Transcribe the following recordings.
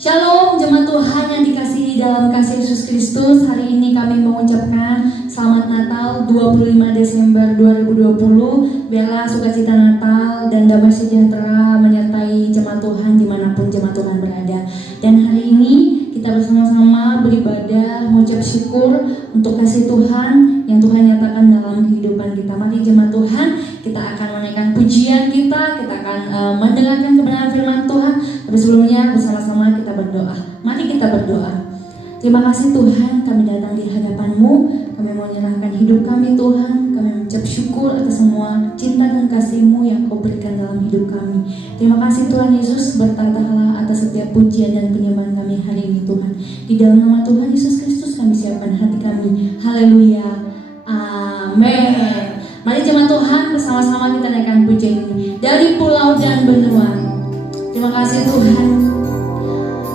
Shalom jemaat Tuhan yang dikasihi dalam kasih Yesus Kristus. Hari ini kami mengucapkan selamat Natal 25 Desember 2020. Biarlah sukacita Natal dan damai sejahtera menyertai jemaat Tuhan dimanapun jemaat Tuhan berada. Dan hari ini kita bersama-sama beribadah, mengucap syukur untuk kasih Tuhan yang Tuhan nyatakan dalam kehidupan kita. Mari jemaat Tuhan, kita akan menaikkan pujian kita akan mendengarkan kebenaran firman Tuhan. Tapi sebelumnya bersama-sama kita berdoa. Mari kita berdoa. Terima kasih Tuhan, kami datang di hadapan-Mu. Kami mau menyerahkan hidup kami Tuhan. Kami mengucap syukur atas semua cinta dan kasih-Mu yang Kau berikan dalam hidup kami. Terima kasih Tuhan Yesus, bertatalah atas setiap pujian dan penyembahan kami hari ini Tuhan. Di dalam nama Tuhan Yesus Kristus kami siapkan hati kami. Haleluya. Amin. Mari jemaat Tuhan bersama-sama kita naikkan pujian ini dari pulau dan benua. Terima kasih Tuhan.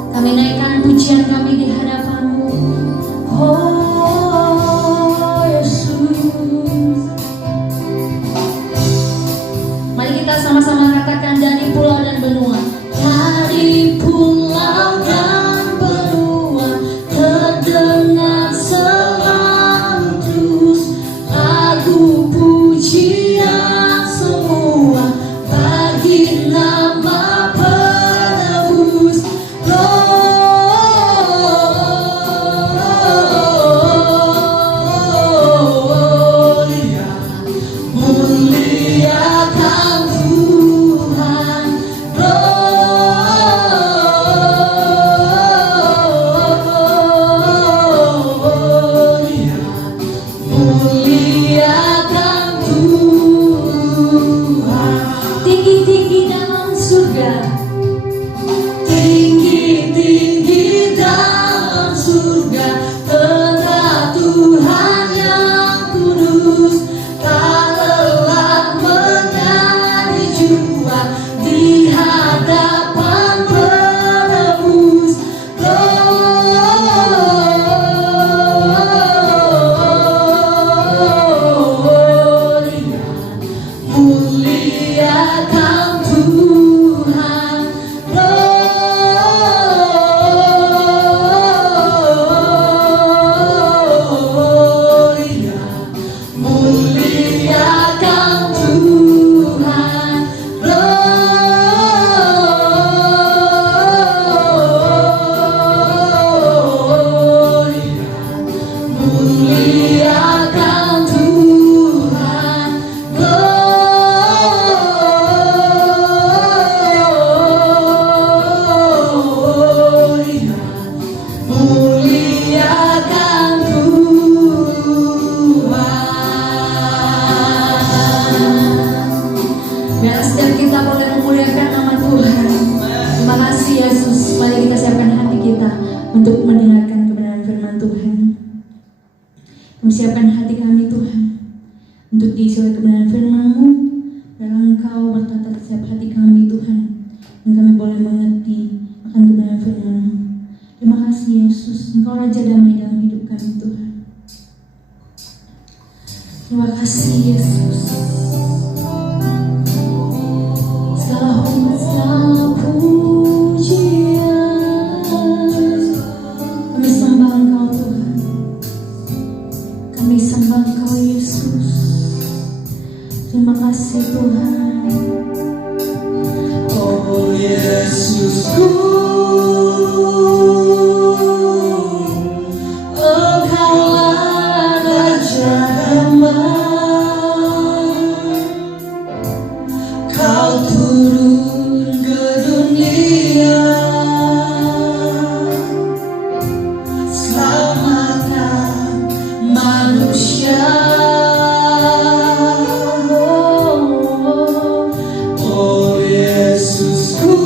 Kami naikkan pujian kami di hadapan-Mu. Oh Yesus. Mari kita sama-sama katakan dari pulau dan benua. Dari pulau dan benua terdengar selalu terus lagu pujian semua bagi nama penebus. Siapkan hati kami Tuhan untuk diisi oleh kebenaran firman-Mu. Dalam Engkau bertata setiap hati kami Tuhan, dan kami boleh mengerti akan kebenaran firman-Mu. Terima kasih Yesus, Engkau Raja damai dalam hidup kami Tuhan. Terima kasih Yesus. Segala hormat, segala pujian kami sembah Engkau Tuhan. Kami sembah Engkau Yesus. Terima kasih Tuhan. Oh Yesusku, Engkaulah Raja damai. Kau turun ke dunia, selamatkan manusia. Oh Yesusku,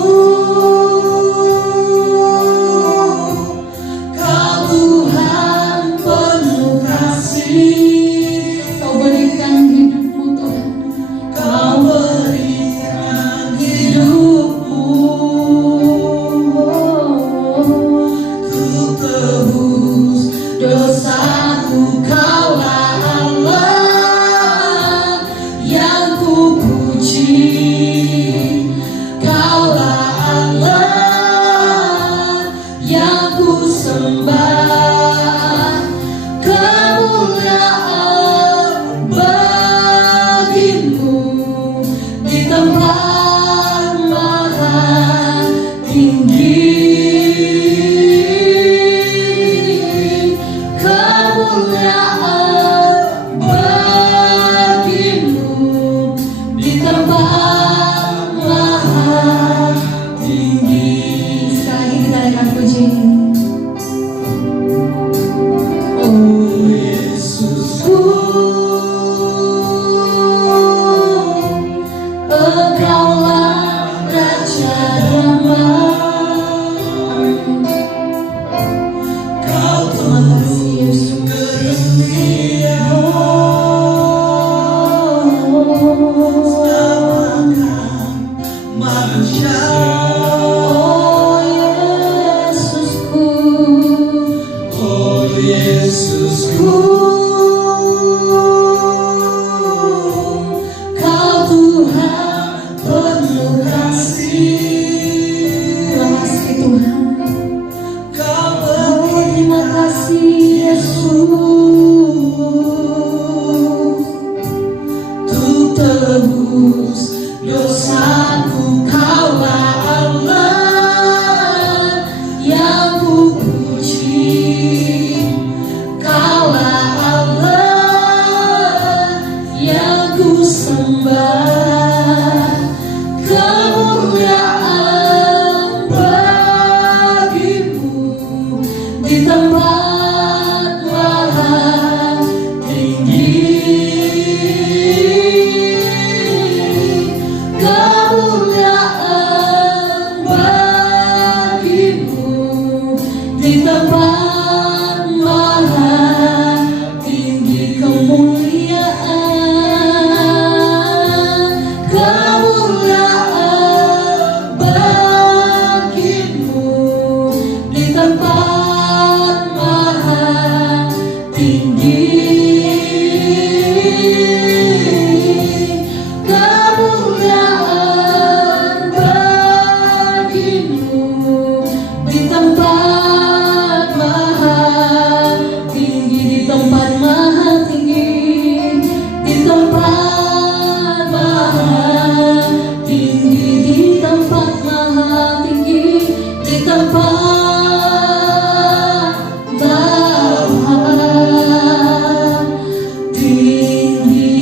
Oh Yesusku, oh Yesusku, Kau Tuhan penuh kasih. Terima kasih Tuhan. Kau Oh, terima kasih Yesus. untuk tebus dosaku, Kaulah Allah Yang ku puji, Kaulah Allah yang ku sembah. Kemuliaan bagimu di tempat maha tinggi. Kemuliaan bagimu di tempat maha tinggi. Kemuliaan bagimu di tempat maha tinggi. Kemuliaan bagimu di tempat maha tinggi, di tempat maha tinggi, di tempat maha tinggi, di tempat maha tinggi, di tempat maha tinggi.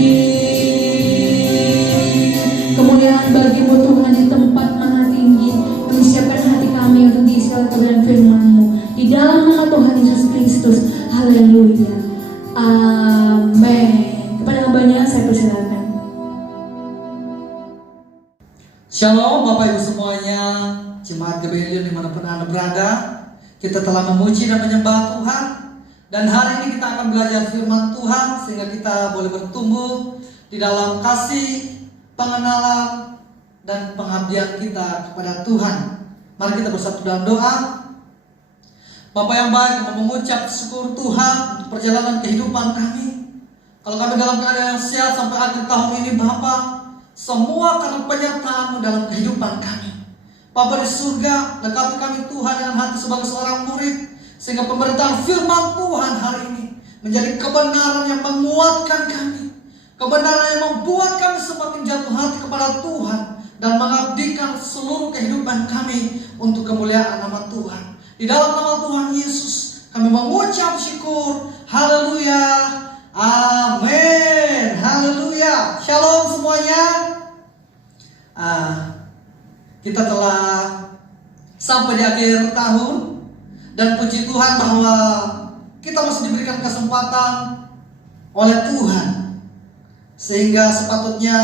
Kemuliaan bagimu Tuhan di tempat maha tinggi. Kami siapkan hati kami untuk diisi oleh kebenaran firman-Mu di dalam nama Tuhan Yesus Kristus. Haleluya. Amin. Kepada hambanya saya persilakan. Shalom Bapak Ibu semuanya, Jemaat Gebelion dimanapun Anda berada. Kita telah memuji dan menyembah Tuhan, dan hari ini kita akan belajar firman Tuhan sehingga kita boleh bertumbuh di dalam kasih, pengenalan, dan pengabdian kita kepada Tuhan. Mari kita bersatu dalam doa. Bapa yang baik, kami mengucap syukur Tuhan untuk perjalanan kehidupan kami. Kalau kami dalam keadaan yang sehat sampai akhir tahun ini Bapa, semua karena penyertaan-Mu dalam kehidupan kami. Bapa di surga, lengkapi kami Tuhan dengan hati sebagai seorang murid, sehingga pemberitaan firman Tuhan hari ini menjadi kebenaran yang menguatkan kami, kebenaran yang membuat kami semakin jatuh hati kepada Tuhan dan mengabdikan seluruh kehidupan kami untuk kemuliaan nama Tuhan. Di dalam nama Tuhan Yesus kami mengucap syukur. Haleluya. Amin. Haleluya. Shalom semuanya. Kita telah sampai di akhir tahun, dan puji Tuhan bahwa kita masih diberikan kesempatan oleh Tuhan, sehingga sepatutnya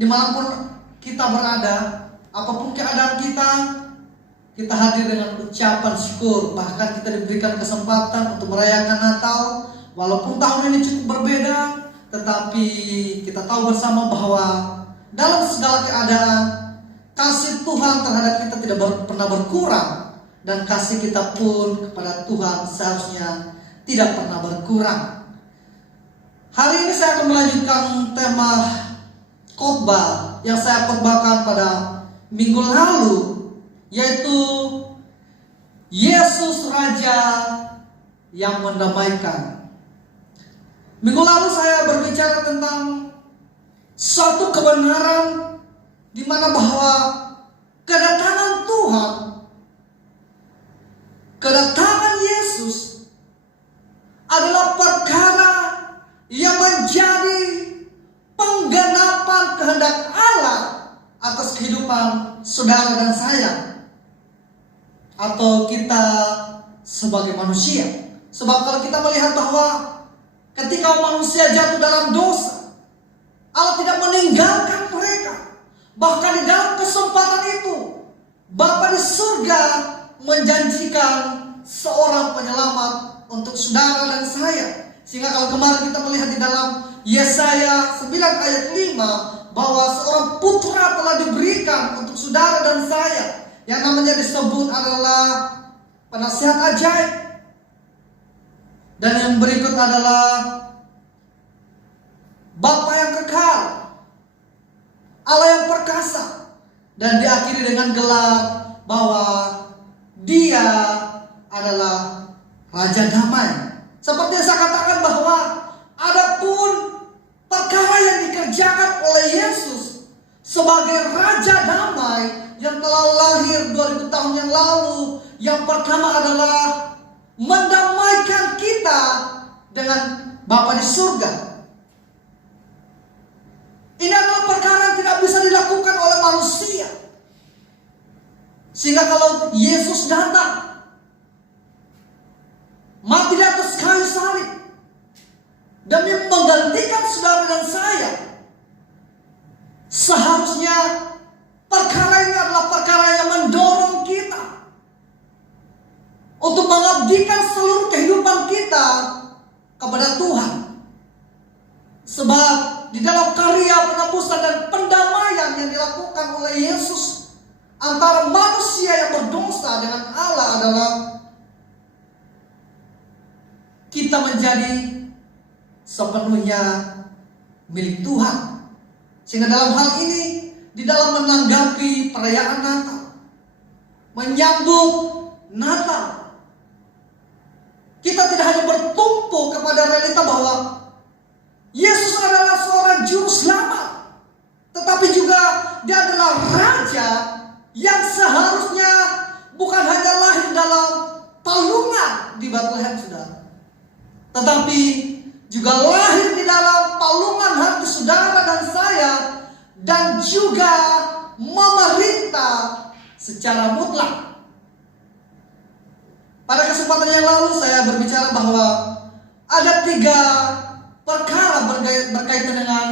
dimanapun kita berada, apapun keadaan kita hadir dengan ucapan syukur. Bahkan kita diberikan kesempatan untuk merayakan Natal. Walaupun tahun ini cukup berbeda, tetapi kita tahu bersama bahwa dalam segala keadaan kasih Tuhan terhadap kita tidak pernah berkurang, dan kasih kita pun kepada Tuhan seharusnya tidak pernah berkurang. Hari ini saya akan melanjutkan tema khotbah yang saya khotbahkan pada minggu lalu, yaitu Yesus Raja yang mendamaikan. Minggu lalu saya berbicara tentang suatu kebenaran di mana bahwa kedatangan Tuhan, kedatangan Yesus adalah perkara yang menjadi penggenapan kehendak Allah atas kehidupan saudara dan saya, atau kita sebagai manusia. Sebab kalau kita melihat bahwa ketika manusia jatuh dalam dosa, Allah tidak meninggalkan mereka. Bahkan di dalam kesempatan itu, Bapa di surga menjanjikan seorang penyelamat untuk saudara dan saya. Sehingga kalau kemarin kita melihat di dalam Yesaya 9 ayat 5, bahwa seorang putra telah diberikan untuk saudara dan saya, yang namanya disebut adalah penasihat ajaib. Dan yang berikut adalah Bapa yang kekal, Allah yang perkasa, dan diakhiri dengan gelar bahwa Dia adalah Raja Damai. Seperti yang saya katakan bahwa adapun perkara yang dikerjakan oleh Yesus sebagai Raja Damai yang telah lahir 2000 tahun yang lalu, yang pertama adalah mendamaikan kita dengan Bapa di surga. Ini adalah perkara yang tidak bisa dilakukan oleh manusia. Sehingga kalau Yesus datang, mati di atas kayu salib, demi menggantikan saudara dan saya, seharusnya perkara ini adalah perkara yang mendorong kita untuk mengabdikan seluruh kehidupan kita kepada Tuhan. Sebab di dalam karya penebusan dan pendamaian yang dilakukan oleh Yesus antara manusia yang berdosa dengan Allah adalah kita menjadi sepenuhnya milik Tuhan. Sehingga dalam hal ini, di dalam menanggapi perayaan Natal, menyambut Natal, kita tidak hanya bertumpu kepada realita bahwa Yesus adalah seorang juru selamat, tetapi juga Dia adalah Raja yang seharusnya bukan hanya lahir dalam palungan di Bethlehem, saudara, tetapi juga lahir di dalam palungan hati saudara dan saya, dan juga memerintah secara mutlak. Pada kesempatan yang lalu saya berbicara bahwa ada 3 perkara berkaitan dengan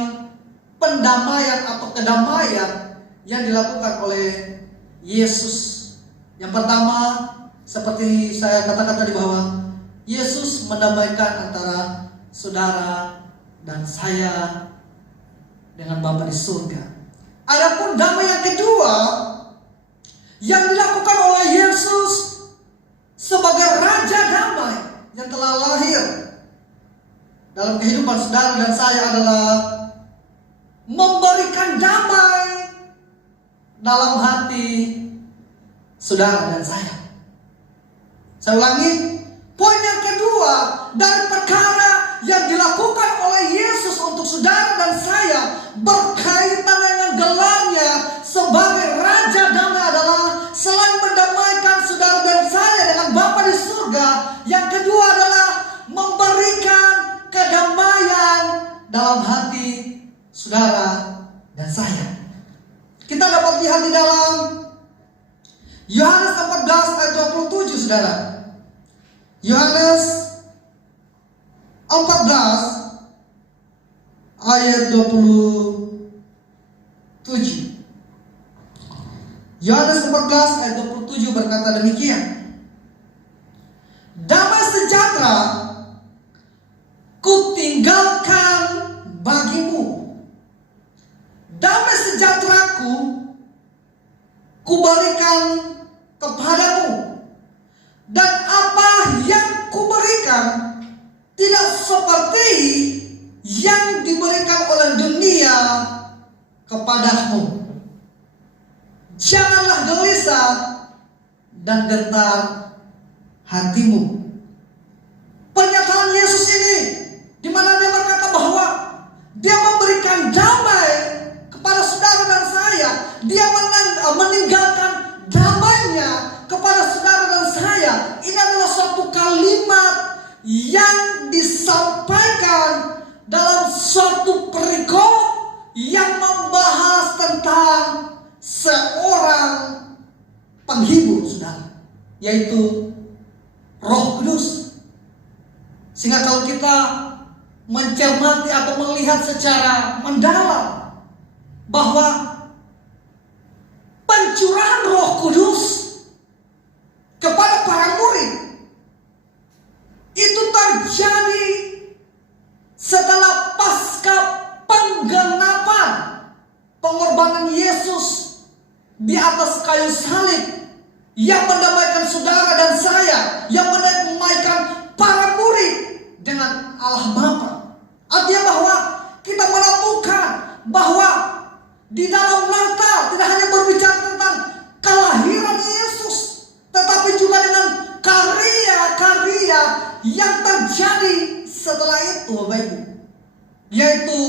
pendamaian atau kedamaian yang dilakukan oleh Yesus. Yang pertama, seperti saya katakan tadi, bahwa Yesus mendamaikan antara saudara dan saya dengan Bapa di surga. Adapun damai yang kedua yang dilakukan oleh Yesus sebagai Raja Damai yang telah lahir dalam kehidupan saudara dan saya adalah memberikan damai dalam hati saudara dan saya. Saya ulangi, poin yang kedua dari perkara yang dilakukan oleh Yesus untuk saudara dan saya berkaitan dengan gelarnya sebagai Raja Damai adalah selain mendamaikan saudara dan saya dengan Bapa di surga, yang kedua adalah memberikan kedamaian dalam hati saudara dan saya. Kita dapat lihat di dalam Yohanes 14 ayat 27, saudara. Yohanes 14 ayat 27. Yohanes 14 ayat 27 berkata demikian. Damai sejahtera kutinggalkan bagimu, damai sejahteraku kuberikan kepadamu, dan apa yang kuberikan tidak seperti yang diberikan oleh dunia kepadamu. Janganlah gelisah dan gentar hatimu. Pernyataan Yesus ini, di mana Dia berkata bahwa Dia memberikan damai kepada saudara dan saya. Dia meninggalkan damainya kepada saudara dan saya. Ini adalah suatu kalimat yang disampaikan dalam suatu perikop yang membahas tentang seorang penghibur, saudara, yaitu Roh Kudus. Sehingga kalau kita mencermati atau melihat secara mendalam bahwa pencurahan Roh Kudus kepada para murid itu terjadi setelah pasca penggenapan yang mendamaikan saudara dan saya, yang mendamaikan para murid dengan Allah Bapa. Artinya bahwa kita menemukan bahwa di dalam Natal tidak hanya berbicara tentang kelahiran Yesus, tetapi juga dengan karya-karya yang terjadi setelah itu, Bapak Ibu, yaitu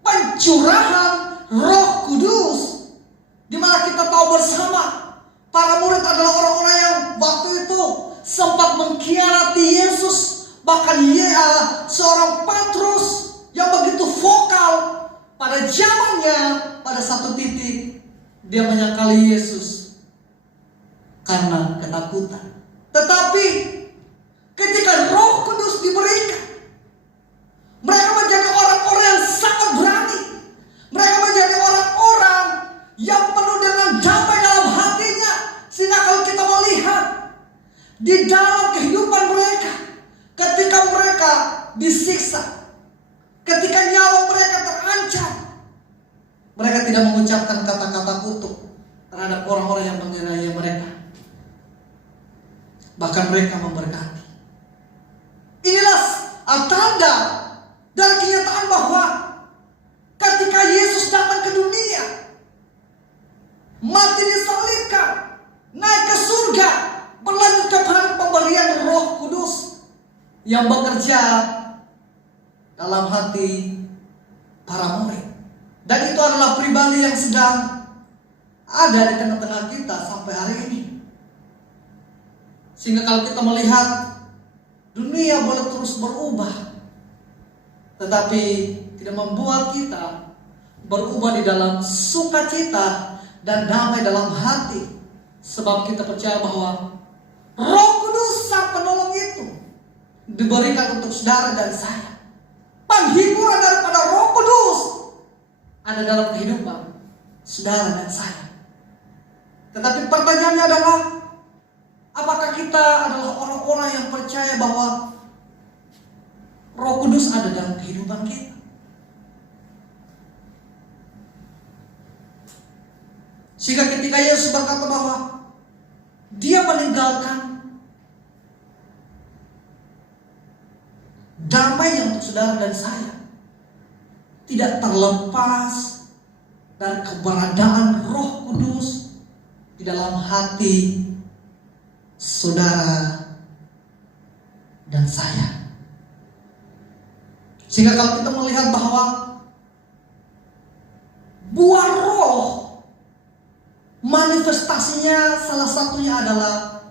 pencurahan Roh Kudus, di mana kita tahu bersama para murid adalah orang-orang yang waktu itu sempat mengkhianati Yesus. Bahkan seorang Petrus yang begitu vokal pada zamannya, pada satu titik dia menyangkali Yesus karena ketakutan. Tetapi ketika Roh Kudus diberikan, mereka menjadi orang-orang yang sangat berani. Mereka menjadi orang-orang yang penuh dengan damai dalam hatinya. Sehingga kalau kita melihat di dalam kehidupan mereka, ketika mereka disiksa, ketika nyawa mereka terancam, mereka tidak mengucapkan kata-kata kutuk terhadap orang-orang yang mengenai mereka. Bahkan mereka memberkati. Inilah tanda dan kenyataan bahwa ketika Yesus datang ke dunia, mati disalibkan, naik ke surga, berlanjut kepada pemberian Roh Kudus yang bekerja dalam hati para murid. Dan itu adalah pribadi yang sedang ada di tengah-tengah kita sampai hari ini. Sehingga kalau kita melihat dunia boleh terus berubah, tetapi tidak membuat kita berubah di dalam sukacita dan damai dalam hati. Sebab kita percaya bahwa Roh Kudus Sang Penolong itu diberikan untuk saudara dan saya. Penghiburan daripada Roh Kudus ada dalam kehidupan saudara dan saya. Tetapi pertanyaannya adalah, apakah kita adalah orang-orang yang percaya bahwa Roh Kudus ada dalam kehidupan kita? Sehingga ketika Yesus berkata bahwa Dia meninggalkan damai untuk saudara dan saya, tidak terlepas dari keberadaan Roh Kudus di dalam hati saudara dan saya. Sehingga kalau kita melihat bahwa buah roh, manifestasinya salah satunya adalah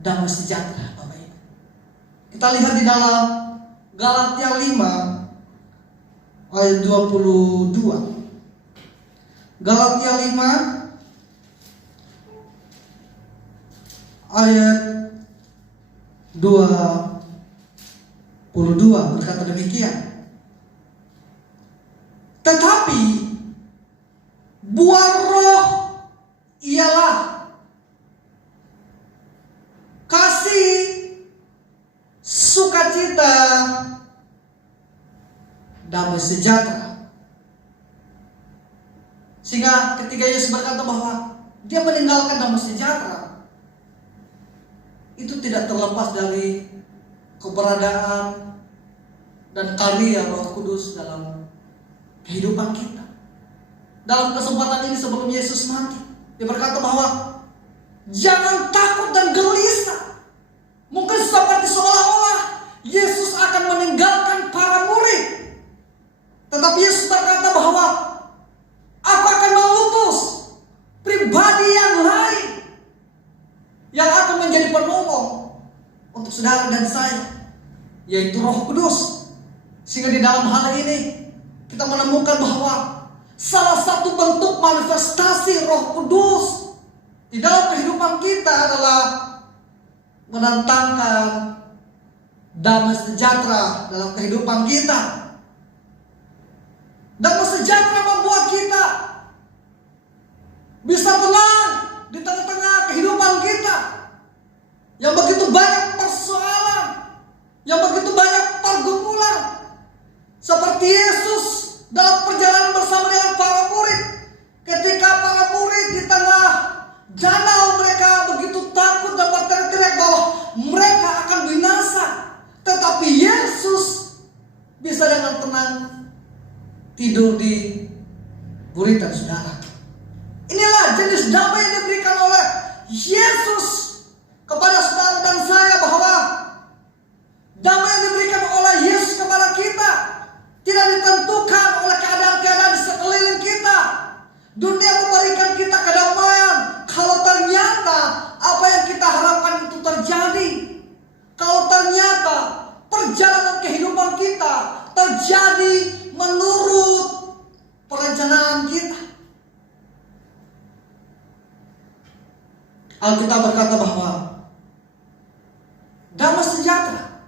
damai sejahtera, Bapak Ibu. Kita lihat di dalam Galatia 5 ayat 22. Galatia 5 ayat 22 berkata demikian. Tetapi buah roh ialah kasih, sukacita, damai sejahtera. Sehingga ketika Yesus berkata bahwa Dia meninggalkan damai sejahtera, itu tidak terlepas dari keberadaan dan karya Roh Kudus dalam kehidupan kita. Dalam kesempatan ini sebelum Yesus mati, Dia berkata bahwa jangan takut dan gelisah. Mungkin seperti seolah-olah Yesus akan meninggalkan para murid. Tetapi Yesus berkata bahwa Aku akan mengutus pribadi yang lain yang akan menjadi penolong untuk saudara dan saya, yaitu Roh Kudus. Sehingga di dalam hal ini kita menemukan bahwa salah satu bentuk manifestasi Roh Kudus di dalam kehidupan kita adalah mendatangkan damai sejahtera dalam kehidupan kita. Damai sejahtera membuat kita bisa tenang di tengah-tengah kehidupan kita yang begitu banyak persoalan, yang begitu banyak pergumulan. Seperti Yesus dalam perjalanan bersama dengan para murid, ketika para murid di tengah danau mereka tidur di buritan saudara. Inilah jenis damai yang diberikan oleh Yesus kepada saudara dan saya, bahwa damai yang diberikan oleh Yesus kepada kita tidak ditentukan oleh keadaan-keadaan di sekeliling kita. Dunia memberikan kita kedamaian kalau ternyata apa yang kita harapkan itu terjadi. Kalau ternyata perjalanan kehidupan kita terjadi menurut perencanaan kita. Alkitab berkata bahwa damai sejahtera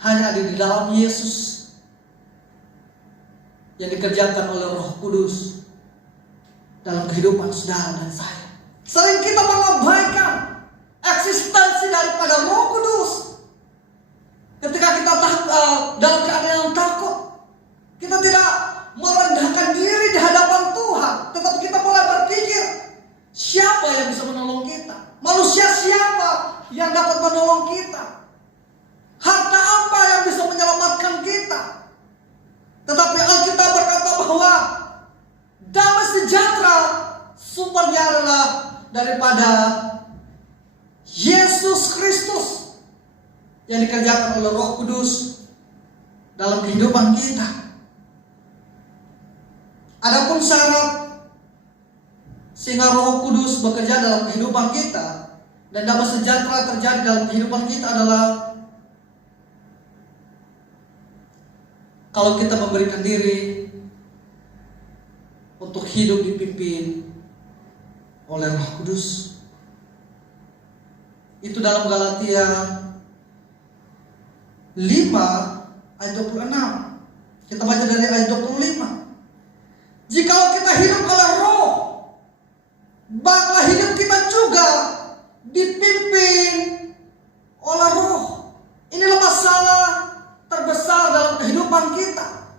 hanya ada di dalam Yesus yang dikerjakan oleh Roh Kudus dalam kehidupan saudara dan saya. Sering kita mengabaikan eksistensi daripada Roh Kudus. Ketika kita dalam keadaan yang takut, kita tidak merendahkan diri di hadapan Tuhan, tetapi kita mulai berpikir, siapa yang bisa menolong kita? Manusia siapa yang dapat menolong kita? Harta apa yang bisa menyelamatkan kita? Tetapi Alkitab berkata bahwa damai sejahtera sumbernya adalah daripada Yesus Kristus yang dikerjakan oleh Roh Kudus dalam kehidupan kita. Adapun syarat sehingga Roh Kudus bekerja dalam kehidupan kita dan damai sejahtera terjadi dalam kehidupan kita adalah kalau kita memberikan diri untuk hidup dipimpin oleh Roh Kudus. Itu dalam Galatia 5 ayat 26. Kita baca dari ayat 25. Jikalau kita hidup oleh Roh, baiklah hidup kita juga dipimpin oleh Roh. Inilah masalah terbesar dalam kehidupan kita.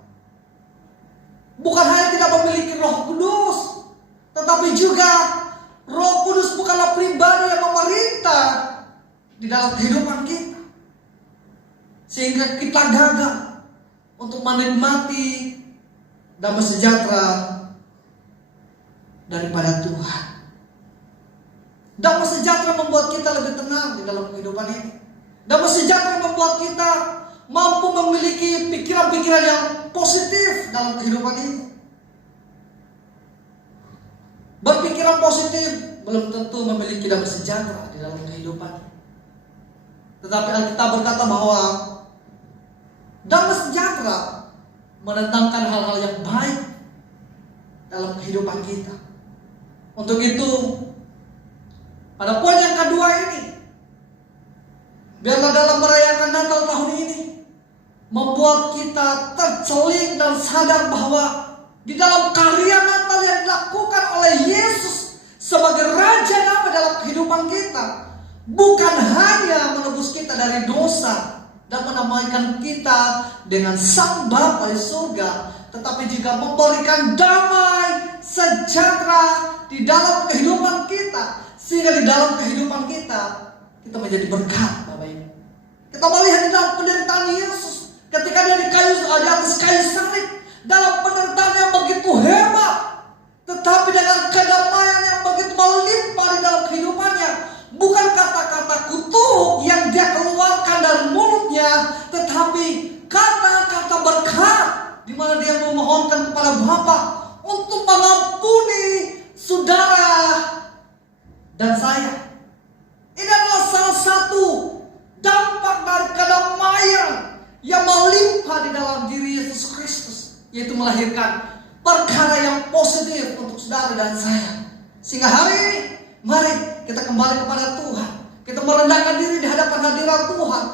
Bukan hanya tidak memiliki Roh Kudus, tetapi juga Roh Kudus bukanlah pribadi yang memerintah di dalam kehidupan kita, sehingga kita gagal untuk menikmati damai sejahtera daripada Tuhan. Damai sejahtera membuat kita lebih tenang di dalam kehidupan ini. Damai sejahtera membuat kita mampu memiliki pikiran-pikiran yang positif dalam kehidupan ini. Berpikiran positif belum tentu memiliki damai sejahtera di dalam kehidupan. Tetapi Alkitab berkata bahwa damai sejahtera mendatangkan hal-hal yang baik dalam kehidupan kita. Untuk itu, pada poin yang kedua ini, biarlah dalam merayakan Natal tahun ini membuat kita tercelik dan sadar bahwa di dalam karya Natal yang dilakukan oleh Yesus sebagai Raja Damai dalam kehidupan kita, bukan hanya menebus kita dari dosa dan menamaikan kita dengan Sang Bapa di surga, tetapi juga memberikan damai sejahtera di dalam kehidupan kita, sehingga di dalam kehidupan kita menjadi berkat, Bapak Ibu. Kita melihat di dalam penderitaan Yesus ketika dia di atas kayu salib, dalam penderitaan yang begitu hebat, tetapi dengan kedamaian yang begitu melimpah di dalam kehidupannya. Bukan kata-kata kutuk yang dia keluarkan dari mulutnya, tetapi kata-kata berkat di mana dia memohonkan kepada Bapa untuk mengampuni saudara dan saya. Ini adalah salah satu dampak dari kedamaian yang melimpah di dalam diri Yesus Kristus, yaitu melahirkan perkara yang positif untuk saudara dan saya. Sehingga hari ini, mari kita kembali kepada Tuhan. Kita merendahkan diri di hadapan hadirat Tuhan.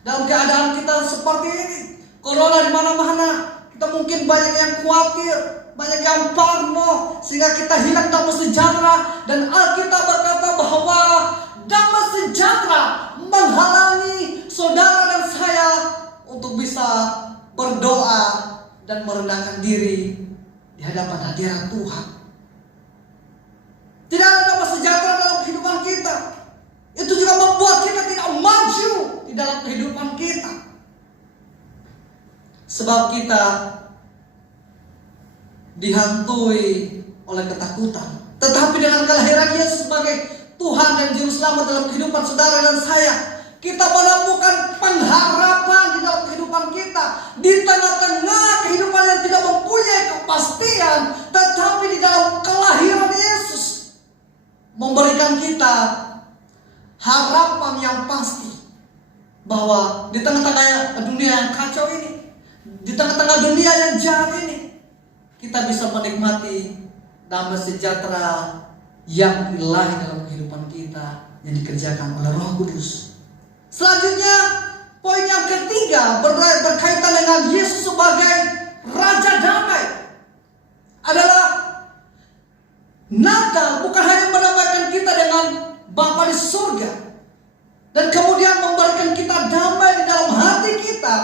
Dalam keadaan kita seperti ini, corona di mana-mana, kita mungkin banyak yang khawatir, banyak yang parno, sehingga kita hilang damai sejahtera. Dan Alkitab berkata bahwa damai sejahtera menghalangi saudara dan saya untuk bisa berdoa dan merendahkan diri di hadapan hadirat Tuhan. Tidak ada damai sejahtera dalam kehidupan kita. Itu juga membuat kita tidak maju di dalam kehidupan kita. Sebab kita dihantui oleh ketakutan. Tetapi dengan kelahiran Yesus sebagai Tuhan dan Juru Selamat dalam kehidupan saudara dan saya, kita menemukan pengharapan di dalam kehidupan kita. Di tengah-tengah kehidupan yang tidak mempunyai kepastian, tetapi di dalam kelahiran Yesus memberikan kita harapan yang pasti. Bahwa di tengah-tengah dunia yang kacau ini, di tengah-tengah dunia yang jahat ini, kita bisa menikmati damai sejahtera yang ilahi dalam kehidupan kita yang dikerjakan oleh Roh Kudus. Selanjutnya, poin yang ketiga berkaitan dengan Yesus sebagai Raja Damai adalah Natal bukan hanya mendamaikan kita dengan Bapa di surga dan kemudian memberikan kita damai di dalam hati kita,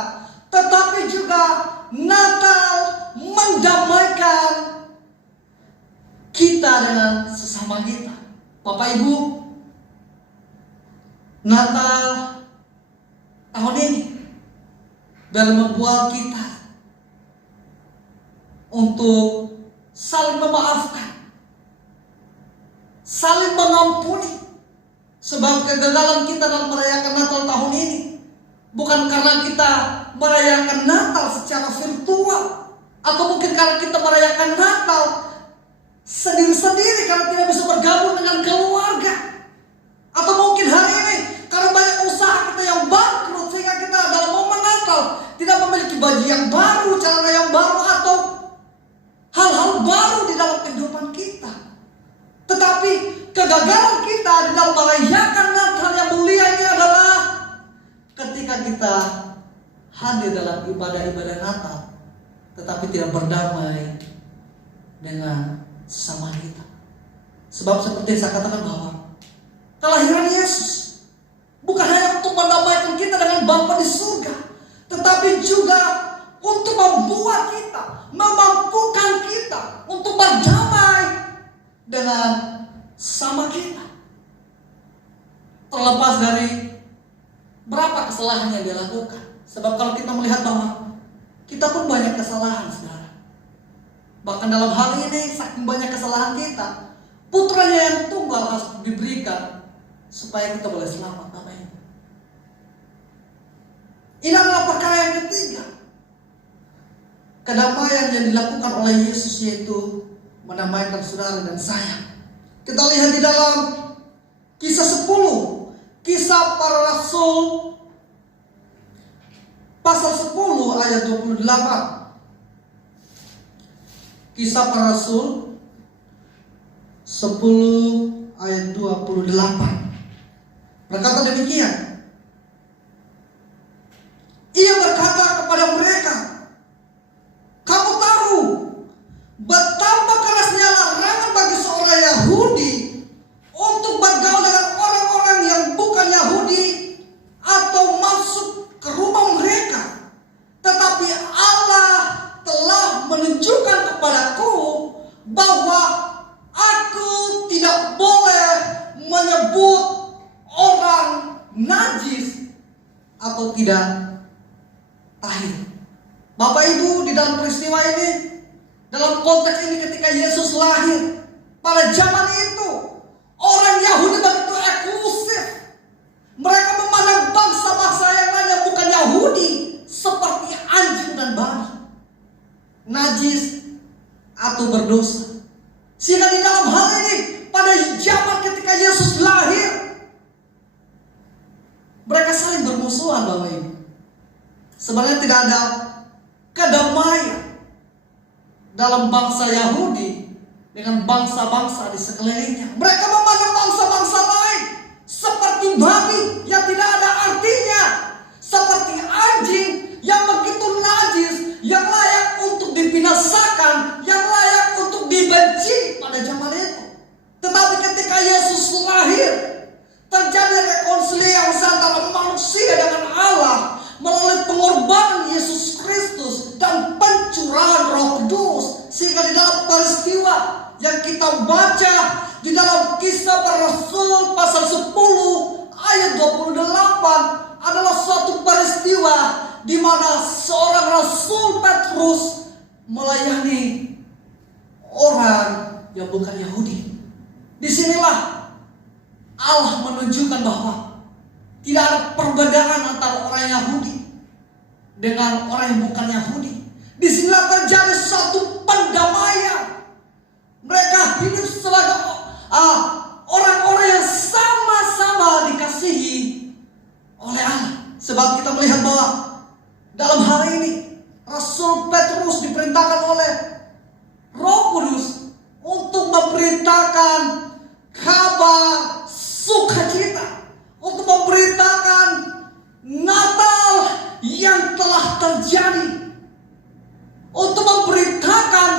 tetapi juga Natal mendamaikan kita dengan sesama kita. Bapak Ibu, Natal tahun ini dalam membuat kita untuk saling memaafkan, saling mengampuni. Sebab kegagalan kita dalam merayakan Natal tahun ini bukan karena kita merayakan Natal secara virtual, atau mungkin karena kita merayakan Natal sendiri-sendiri karena tidak bisa bergabung dengan keluarga, atau mungkin hari ini karena banyak usaha kita yang bangkrut sehingga kita dalam momen Natal tidak memiliki baju yang baru, celana yang baru, atau hal-hal baru di dalam kehidupan kita. Tetapi kegagalan kita di dalam merayakan Natal yang mulia ini adalah ketika kita hadir dalam ibadah-ibadah Natal, tetapi tidak berdamai dengan sesama kita. Sebab seperti yang saya katakan bahwa kelahiran Yesus bukan hanya untuk mendamaikan kita dengan Bapa di surga, tetapi juga untuk membuat kita, memampukan kita untuk berdamai dengan sama kita. Terlepas dari berapa kesalahan yang dia lakukan. Sebab kalau kita melihat bahwa kita pun banyak kesalahan, saudara. Bahkan dalam hal ini saking banyak kesalahan kita, putranya yang tunggal harus diberikan supaya kita boleh selamat. Amin. Ini adalah perkara yang ketiga, kedamaian yang dilakukan oleh Yesus, yaitu mendamaikan saudara dan saya. Kita lihat di dalam Kisah 10, Kisah Para Rasul pasal 10 ayat 28. Kisah Para Rasul 10 ayat 28 berkata demikian. Ia berkata kepada mereka, kamu tahu betapa kerasnya larangan bagi seorang Yahudi untuk bergaul dengan orang-orang yang bukan Yahudi atau masuk ke rumah mereka. Tetapi Allah telah menunjukkan kepadaku bahwa aku tidak boleh menyebut orang najis atau tidak tahir. Bapak Ibu, di dalam peristiwa ini, dalam konteks ini ketika Yesus lahir, pada zaman itu orang Yahudi begitu eksklusif. Mereka memandang bangsa-bangsa yang lain yang bukan Yahudi seperti anjing dan babi, najis atau berdosa. Sehingga di dalam hal ini, pada zaman ketika Yesus lahir, mereka saling bermusuhan, Bapak Ibu. Sebenarnya tidak ada kedamaian dalam bangsa Yahudi dengan bangsa-bangsa di sekelilingnya. Mereka memandang bangsa-bangsa lain seperti babi yang tidak ada artinya, seperti anjing yang begitu najis, yang layak untuk dibinasakan, yang layak untuk dibenci pada zaman itu. Tetapi ketika Yesus lahir, terjadi rekonsiliasi antara manusia dengan Allah melalui pengorbanan Yesus Kristus dan pencurahan Roh Kudus. Sehingga di dalam peristiwa yang kita baca di dalam Kisah Para Rasul pasal 10 ayat 28 adalah suatu peristiwa di mana seorang Rasul Petrus melayani orang yang bukan Yahudi. Disinilah Allah menunjukkan bahwa tidak ada perbedaan antara orang Yahudi dengan orang yang bukan Yahudi. Disinilah terjadi satu pendamaian. Mereka hidup sebagai orang-orang yang sama-sama dikasihi oleh Allah. Sebab kita melihat bahwa dalam hal ini Rasul Petrus diperintahkan oleh Roh Kudus untuk memberitakan kabar sukacita, untuk memberitakan Natal yang telah terjadi, untuk memberitakan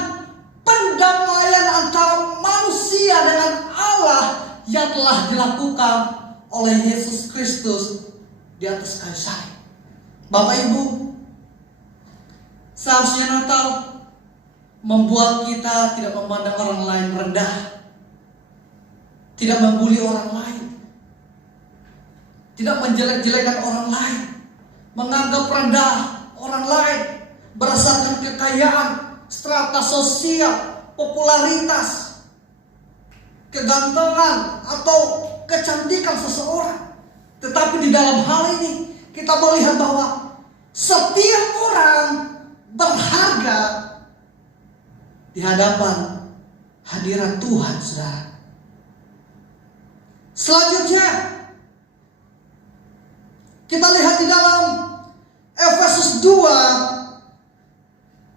pendamaian antara manusia dengan Allah yang telah dilakukan oleh Yesus Kristus di atas kayu salib. Bapak Ibu, seharusnya Natal membuat kita tidak memandang orang lain rendah, tidak membuli orang lain, tidak menjelek-jelekan orang lain, menganggap rendah orang lain berdasarkan kekayaan, strata sosial, popularitas, kegantengan atau kecantikan seseorang. Tetapi di dalam hal ini kita melihat bahwa setiap orang berharga di hadapan hadirat Tuhan, saudara. Selanjutnya kita lihat di dalam Efesus 2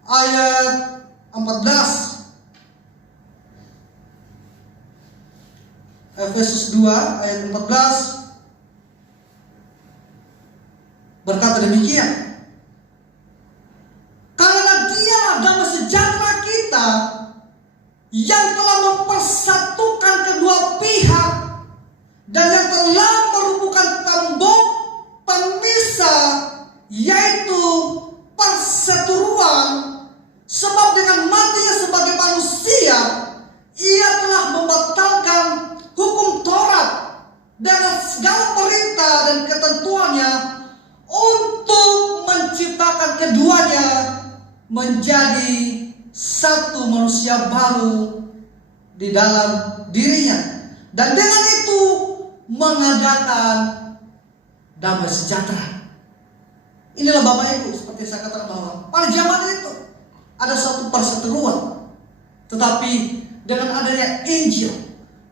ayat 14. Efesus 2 ayat 14 berkata demikian. Karena Dia damai sejahtera kita yang telah mempersatukan kedua pihak dan yang telah merubuhkan tembok pemisah, yaitu perseteruan. Sebab dengan matinya sebagai manusia, Ia telah membatalkan hukum Taurat dengan segala perintah dan ketentuannya untuk menciptakan keduanya menjadi satu manusia baru di dalam dirinya, dan dengan itu mengadakan damai sejahtera. Inilah Bapak Ibu, seperti saya katakan bahwa pada zaman itu ada satu perseteruan, tetapi dengan adanya Injil,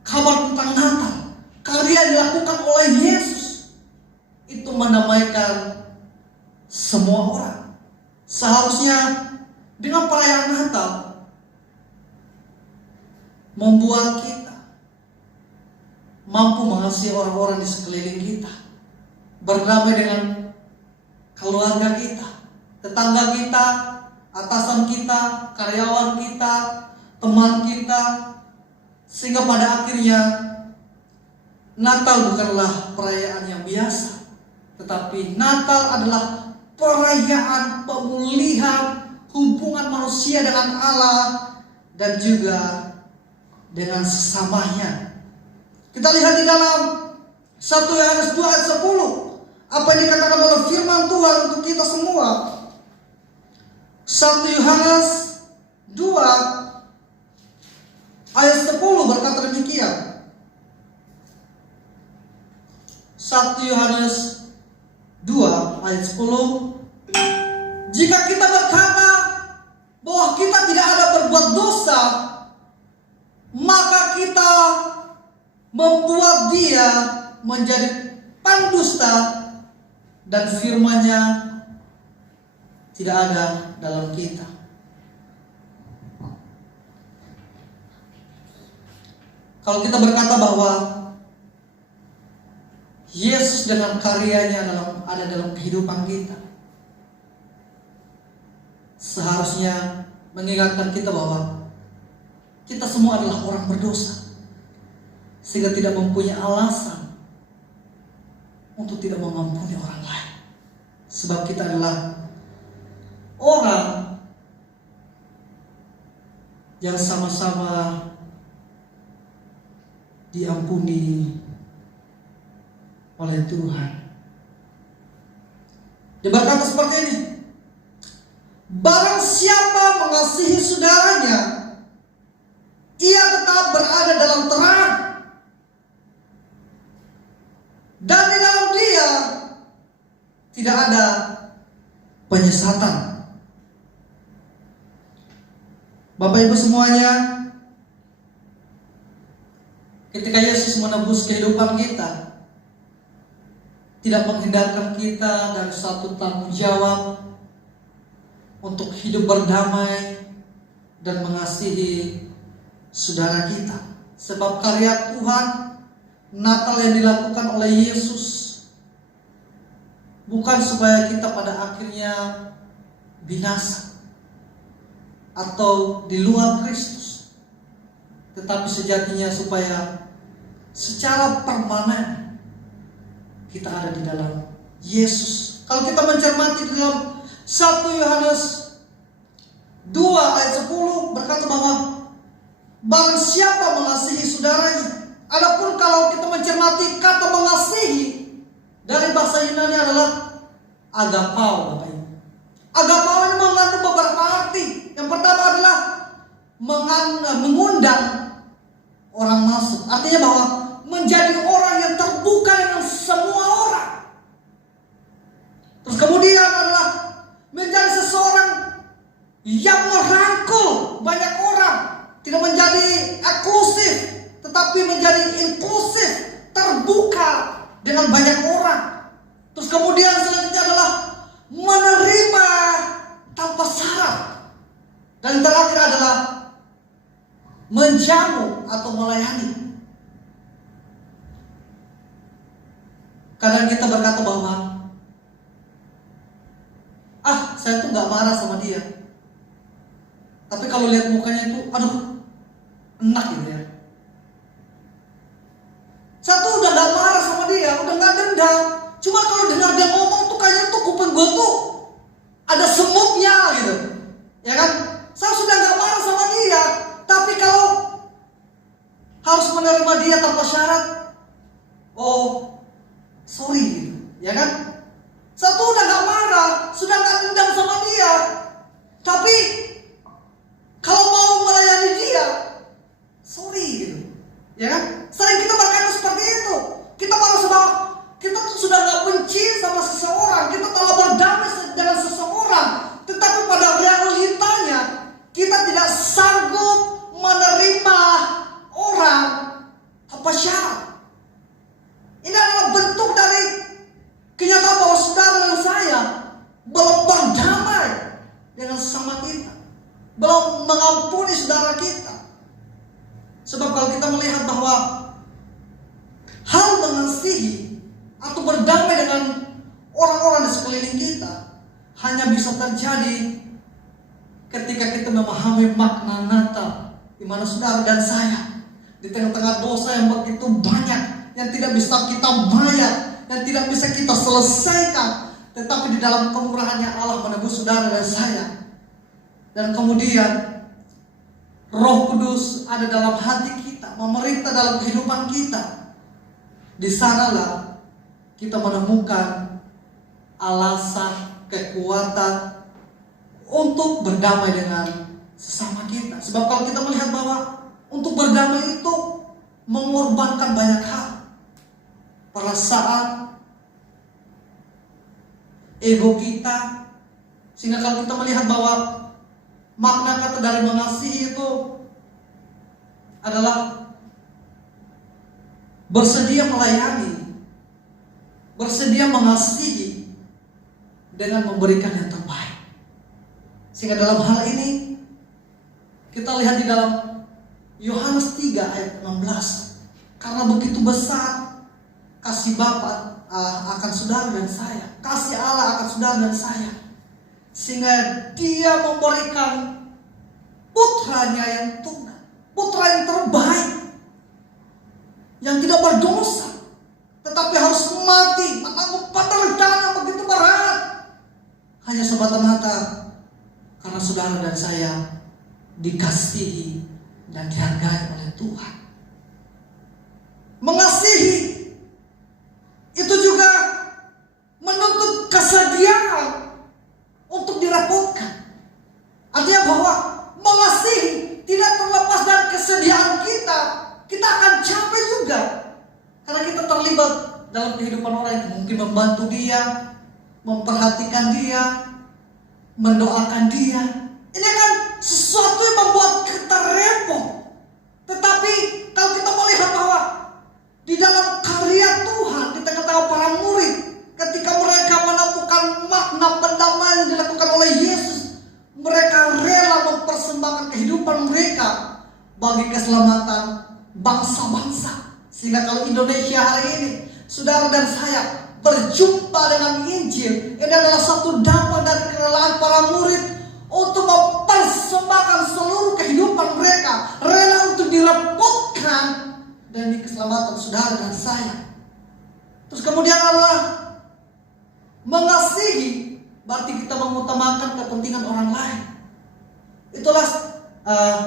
kabar tentang Natal, karya yang dilakukan oleh Yesus, itu mendamaikan semua orang. Seharusnya dengan perayaan Natal membuat kita mampu mengasihi orang-orang di sekeliling kita, berdamai dengan keluarga kita, tetangga kita, atasan kita, karyawan kita, teman kita, sehingga pada akhirnya Natal bukanlah perayaan yang biasa, tetapi Natal adalah perayaan pemulihan hubungan manusia dengan Allah dan juga dengan sesamanya. Kita lihat di dalam 1 Yohanes 2 ayat 10, apa yang dikatakan oleh firman Tuhan untuk kita semua. 1 Yohanes 2 ayat 10 berkata demikian. 1 Yohanes 2 ayat 10. Jika kita berkata bahwa kita tidak ada berbuat dosa, maka kita membuat Dia menjadi pendusta dan firman-Nya tidak ada dalam kita. Kalau kita berkata bahwa Yesus dengan karyanya ada dalam kehidupan kita, seharusnya mengingatkan kita bahwa kita semua adalah orang berdosa, sehingga tidak mempunyai alasan untuk tidak mengampuni orang lain. Sebab kita adalah orang yang sama-sama diampuni oleh Tuhan. Dia berkata seperti ini: barang siapa mengasihi saudaranya tidak ada penyesatan. Bapak Ibu semuanya, ketika Yesus menebus kehidupan kita, tidak menghindarkan kita dari suatu tanggung jawab untuk hidup berdamai dan mengasihi saudara kita. Sebab karya Tuhan, Natal yang dilakukan oleh Yesus, bukan supaya kita pada akhirnya binasa atau di luar Kristus, tetapi sejatinya supaya secara permanen kita ada di dalam Yesus. Kalau kita mencermati di dalam 1 Yohanes 2 ayat 10 berkata bahwa barang siapa mengasihi saudaranya. Adapun kalau kita mencermati kata mengasihi dari bahasa Yunani adalah agapao, Bapak Ibu. Agapao ini mengandung beberapa arti. Yang pertama adalah mengundang orang masuk. Artinya bahwa menjadi orang yang terbuka dengan semua orang. Terus kemudian adalah menjadi seseorang yang merangkul banyak orang. Tidak menjadi eksklusif, tetapi menjadi inklusif, terbuka dengan banyak orang. Terus kemudian selanjutnya adalah menerima tanpa syarat. Dan terakhir adalah menjamu atau melayani. Kadang kita berkata bahwa saya tuh gak marah sama dia, tapi kalau lihat mukanya itu enak gitu ya. Saya tuh udah gak marah sama dia, udah gak dendam, cuma kalau dengar dia ngomong tuh kayaknya tuh kuping gue tuh ada semutnya gitu, ya kan? Saya sudah gak marah sama dia, tapi kalau harus menerima dia tanpa syarat, sorry gitu, ya kan? Saya tuh udah gak marah, sudah gak dendam sama dia, tapi kalau mau melayani dia, sorry gitu, ya kan? Sering kita berkata seperti itu. Kita malah kita tuh sudah gak benci sama seseorang, kita telah berdamai dengan seseorang, tetapi pada realitanya kita tidak sanggup menerima orang tanpa syarat. Ini adalah bentuk dari kenyataan bahwa saudara dan saya belum berdamai dengan sesama kita, belum mengampuni saudara kita. Sebab kalau kita melihat bahwa hal mengasihi atau berdamai dengan orang-orang di sekeliling kita hanya bisa terjadi ketika kita memahami makna Natal, di mana saudara dan saya di tengah-tengah dosa yang begitu banyak, yang tidak bisa kita bayar, yang tidak bisa kita selesaikan, tetapi di dalam kemurahannya Allah menebus saudara dan saya. Dan kemudian Roh Kudus ada dalam hati kita, memerintah dalam kehidupan kita. Di sanalah kita menemukan alasan, kekuatan untuk berdamai dengan sesama kita. Sebab kalau kita melihat bahwa untuk berdamai itu mengorbankan banyak hal, perasaan, ego kita. Sehingga kalau kita melihat bahwa makna kata dari mengasihi itu adalah bersedia melayani, bersedia mengasihi dengan memberikan yang terbaik. Sehingga dalam hal ini kita lihat di dalam Yohanes 3 ayat 16, karena begitu besar kasih Bapa akan saudara dan saya, kasih Allah akan saudara dan saya, sehingga Dia memberikan putranya yang tunggal, putra yang terbaik, yang tidak berdosa, tetapi harus mati menanggung penderitaan yang begitu berat, hanya semata-mata karena saudara dan saya dikasihi dan dihargai oleh Tuhan. Mengasihi itu juga menuntut kesediaan untuk direpotkan. Artinya bahwa mengasihi tidak terlepas dari kesediaan kita. Kita akan capek juga karena kita terlibat dalam kehidupan orang yang mungkin membantu dia, memperhatikan dia, mendoakan dia. Ini kan sesuatu yang membuat kita repot. Tetapi kalau kita melihat bahwa di dalam karya Tuhan, kita ketahui para murid, ketika mereka menemukan makna pendamaian yang dilakukan oleh Yesus, mereka rela mempersembahkan kehidupan mereka bagi keselamatan bangsa-bangsa. Sehingga kalau Indonesia hari ini, saudara dan saya berjumpa dengan Injil, ini adalah satu dampak dari kerelaan para murid untuk mempersembahkan seluruh kehidupan mereka, rela untuk direpotkan demi keselamatan saudara dan saya. Terus kemudian adalah mengasihi, berarti kita mengutamakan kepentingan orang lain. Itulah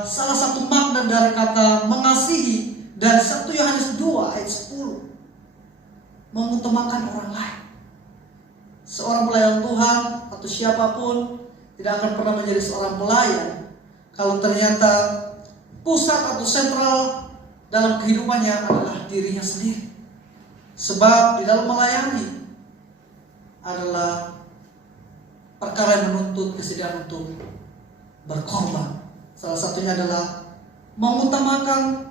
salah satu makna dari kata mengasihi dari 1 Yohanes 2 ayat 10. Mengutamakan orang lain. Seorang pelayan Tuhan atau siapapun tidak akan pernah menjadi seorang pelayan kalau ternyata pusat atau sentral dalam kehidupannya adalah dirinya sendiri. Sebab di dalam melayani adalah perkara yang menuntut kesediaan untuk berkorban. Salah satunya adalah mengutamakan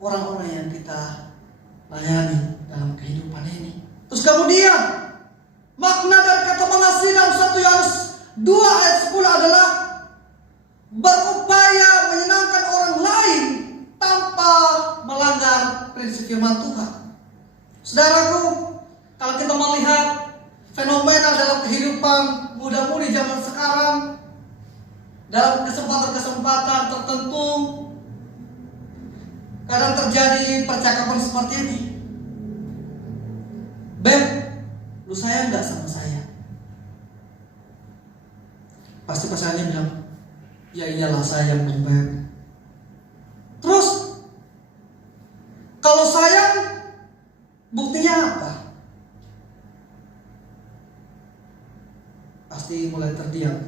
orang-orang yang kita layani dalam kehidupan ini. Terus kemudian makna dari kata mengasihi dalam 1 Yohanes 2 ayat 10 adalah berupaya menyenangkan orang lain tanpa melanggar prinsip firman Tuhan. Saudaraku, kalau kita melihat fenomena dalam kehidupan muda-mudi zaman sekarang, dalam kesempatan-kesempatan tertentu kadang terjadi percakapan seperti ini. Beb, lu sayang gak sama saya? Pasti pasangannya bilang, ya iyalah sayang dong Beb. Terus kalau sayang, buktinya apa? Pasti mulai terdiam.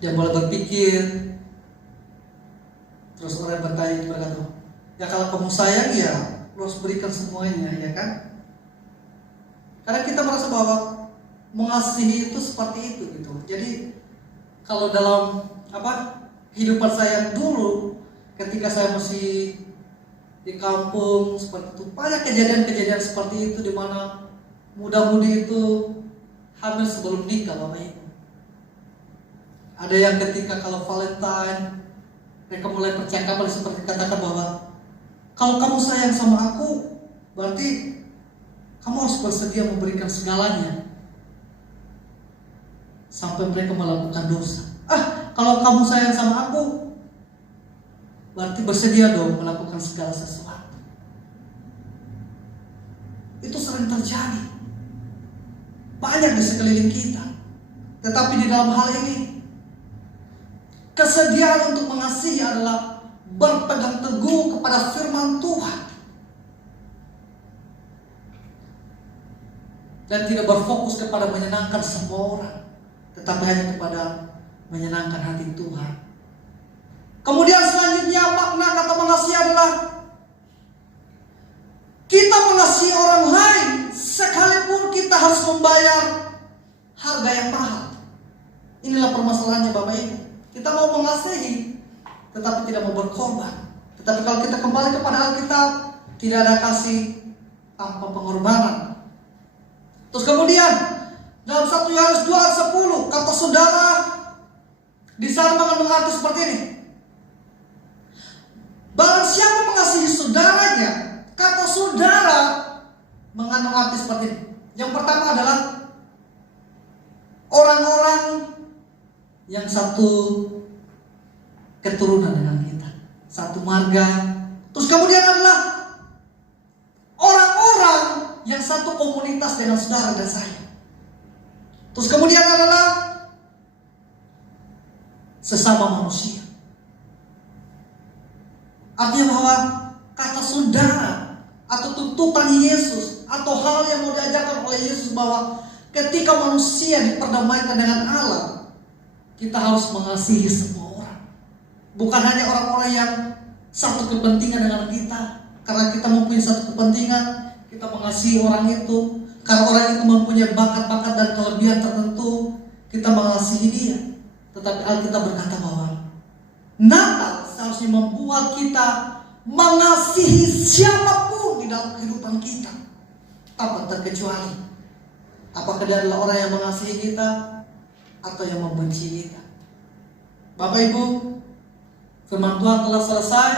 Dia mulai berpikir. Terus orang bertanya berkata, ya kalau kamu sayang ya lu harus berikan semuanya, ya kan? Karena kita merasa bahwa mengasihi itu seperti itu gitu. Jadi kalau dalam kehidupan saya dulu, ketika saya masih di kampung seperti itu, banyak kejadian-kejadian seperti itu di mana muda-mudi itu hamil sebelum nikah, Bapak Ibu. Ada yang ketika kalau Valentine mereka mulai percakapan seperti katakan bahwa kalau kamu sayang sama aku, berarti kamu harus bersedia memberikan segalanya. Sampai mereka melakukan dosa. Kalau kamu sayang sama aku, berarti bersedia dong melakukan segala sesuatu. Itu sering terjadi. Banyak di sekeliling kita. Tetapi di dalam hal ini, kesediaan untuk mengasihi adalah berpegang teguh kepada firman Tuhan. Dan tidak berfokus kepada menyenangkan semua orang, tetapi hanya kepada menyenangkan hati Tuhan. Kemudian selanjutnya makna kata mengasihi adalah kita mengasihi orang lain sekalipun kita harus membayar harga yang mahal. Inilah permasalahannya Bapak Ibu. Kita mau mengasihi tetapi tidak mau berkorban. Tetapi kalau kita kembali kepada Alkitab, tidak ada kasih tanpa pengorbanan. Terus kemudian dalam 1 Yohanes 2 ayat 10, kata saudara di sana mengandung arti seperti ini. Barang siapa mengasihi saudaranya, kata saudara mengandung arti seperti ini. Yang pertama adalah orang-orang yang satu keturunan dengan kita, satu marga. Terus kemudian adalah orang-orang yang satu komunitas dengan saudara dan saya. Terus kemudian adalah sesama manusia. Artinya bahwa kata saudara atau tuntutan Yesus atau hal yang mau diajarkan oleh Yesus bahwa ketika manusia diperdamaikan dengan Allah, kita harus mengasihi semua orang. Bukan hanya orang-orang yang satu kepentingan dengan kita. Karena kita mempunyai satu kepentingan, kita mengasihi orang itu. Karena orang itu mempunyai bakat-bakat dan kelebihan tertentu, kita mengasihi dia. Tetapi Alkitab berkata bahwa Natal seharusnya membuat kita mengasihi siapapun di dalam kehidupan kita, tanpa terkecuali. Apakah dia adalah orang yang mengasihi kita atau yang membenci kita. Bapak Ibu, firman Tuhan telah selesai.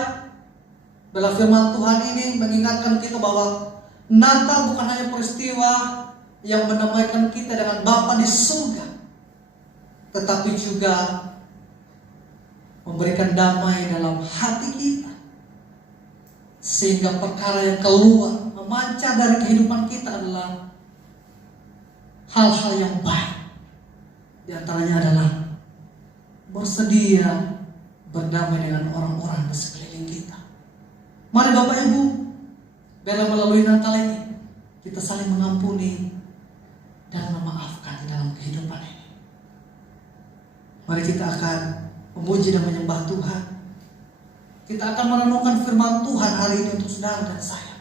Dalam firman Tuhan ini mengingatkan kita bahwa Natal bukan hanya peristiwa yang mendamaikan kita dengan Bapa di surga, tetapi juga memberikan damai dalam hati kita, sehingga perkara yang keluar memancar dari kehidupan kita adalah hal-hal yang baik. Di antaranya adalah bersedia berdamai dengan orang-orang di sekeliling kita. Mari Bapak Ibu, biarlah melalui Natal ini kita saling mengampuni dan memaafkan di dalam kehidupan ini. Mari kita akan memuji dan menyembah Tuhan. Kita akan merenungkan firman Tuhan hari ini untuk saudara dan saya,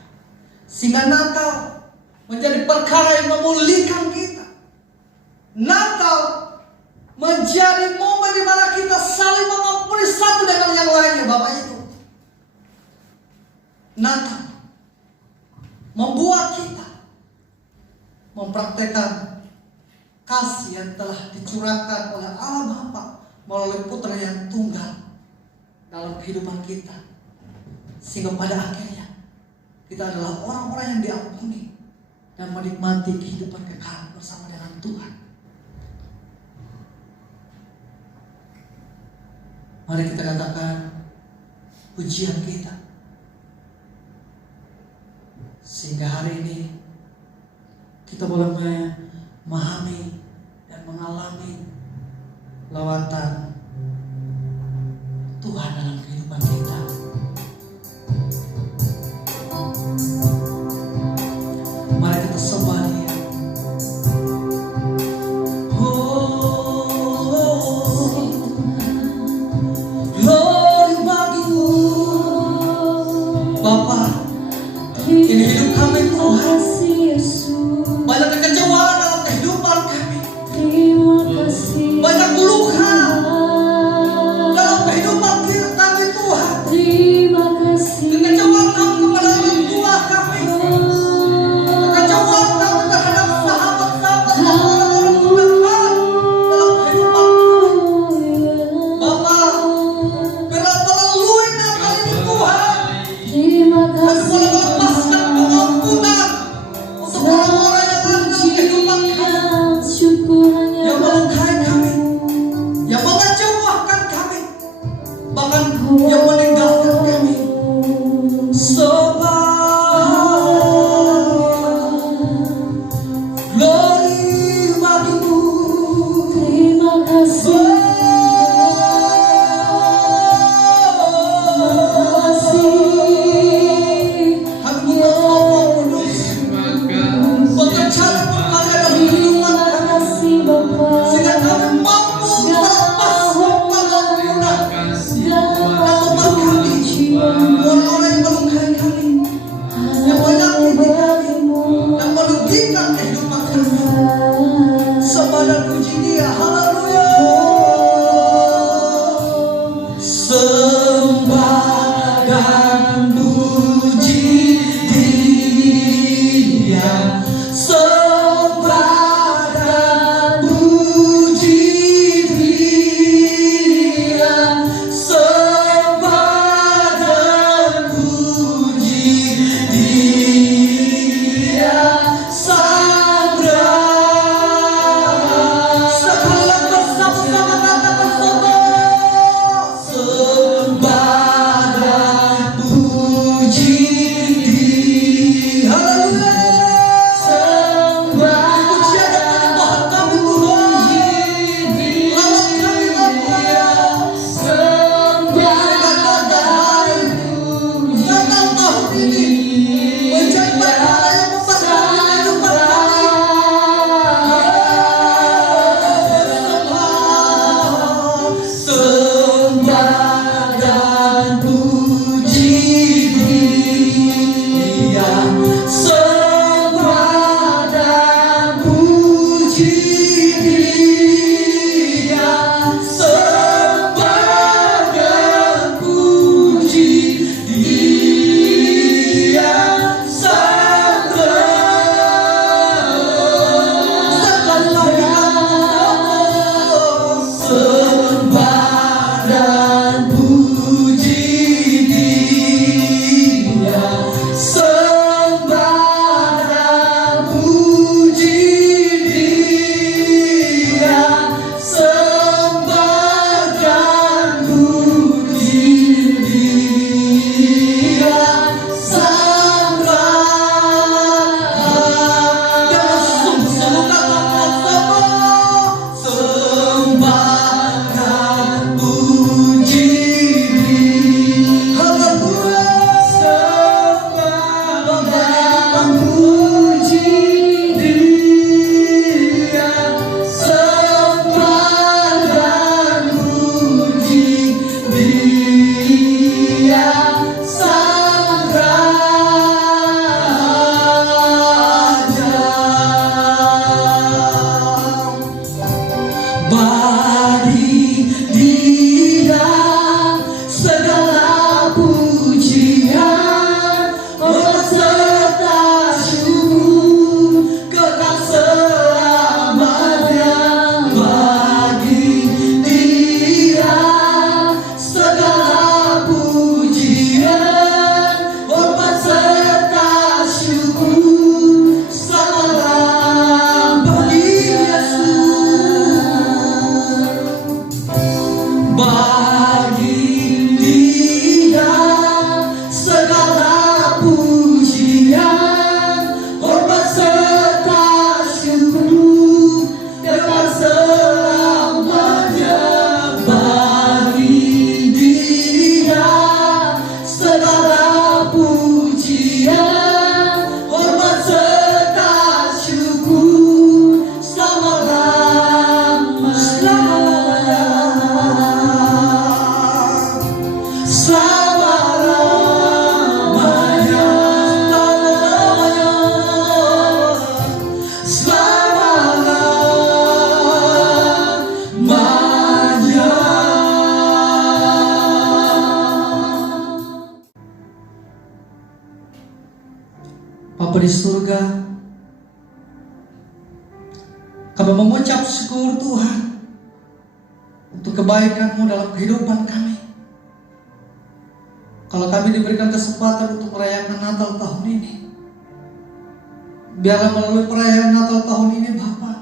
sehingga Natal menjadi perkara yang memulihkan kita. Natal menjadi momen di mana kita saling mengampuni satu dengan yang lainnya, Bapak Ibu. Natal membuat kita mempraktekkan kasih yang telah dicurahkan oleh Allah Bapa melalui Putra yang tunggal dalam kehidupan kita, sehingga pada akhirnya kita adalah orang-orang yang diampuni dan menikmati kehidupan kekal bersama dengan Tuhan. Mari kita katakan pujian kita, sehingga hari ini kita boleh memahami dan mengalami lawatan Tuhan dalam kehidupan kita. Mari kita sembah Dia. Glory bagimu, Bapa. Ini hidup kami Tuhan. Banyak kekecewaan dalam kehidupan kami. Banyak luka dalam kehidupan kami Tuhan. Kekecewaan kami kepada orang tua kami. Kekecewaan kami terhadap sahabat-sahabat dan orang-orang terdekat dalam kehidupan kami. Bapa, biarlah melalui Natal ini Tuhan, kami boleh melepaskan pengampunan untuk orang-orang yang ada dalam kehidupan kami, yang melukai kami, yang mengecewakan kami, bahkan yang meninggalkan kami. Sembah, glory bagimu. Kami mengaku kudus, bekerja dan berkarya dalam kehidupan kami, sehingga kami mampu melepas pengampunan dan memberkati orang-orang yang melukai kami. Bapa di surga, kami mengucap syukur Tuhan untuk kebaikan-Mu dalam kehidupan kami. Kalau kami diberikan kesempatan untuk merayakan Natal tahun ini, biarlah melalui perayaan Natal tahun ini Bapa,